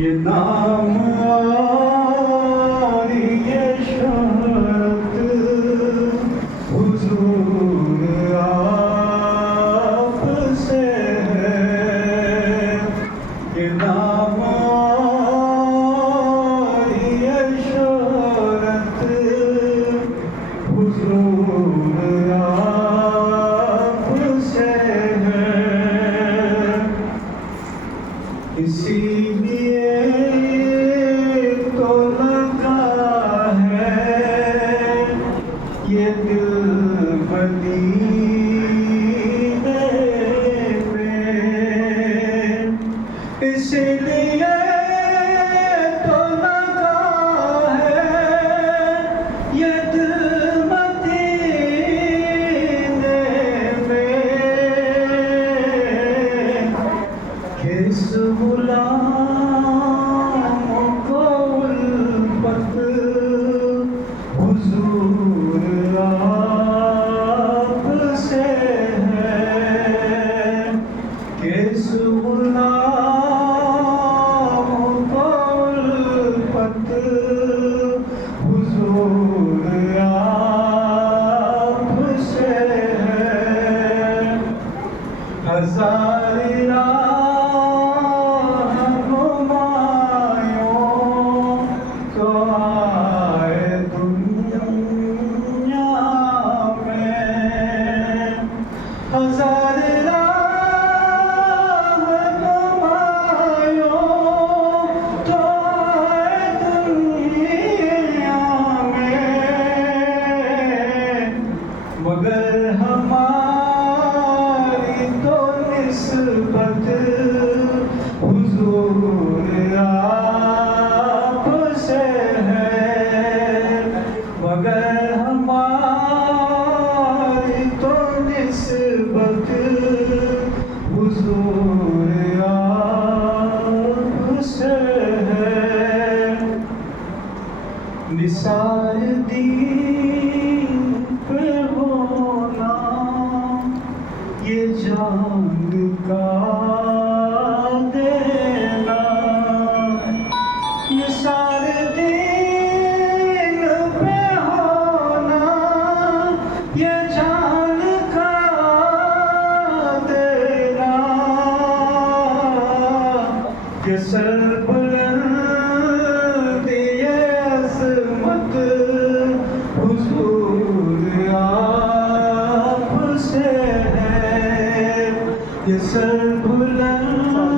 ये नाम और ये शोहरत हुजूर आपसे है। ये नाम और ये शोहरत हुजूर आपसे है। इसीलिए तो लगा है ये दिल मदीने में। इसीलिए तो लगा है ये दिल मदीने में। किस गुलामों को उल्फत हुजूर आपसे है। किस गुलामों को उल्फत हुजूर आपसे है। हज़ार मगर हमारी तो निस्बत हुजूर आपसे है। मगर हमारी तो निस्बत हुजूर आपसे है। निसार दीन पे होना ये जान का देना। निसार दीन पे होना ये जान का देना। ये सरबुलंद ये अज़मत हुजूर आपसे है। ये सरबुलंद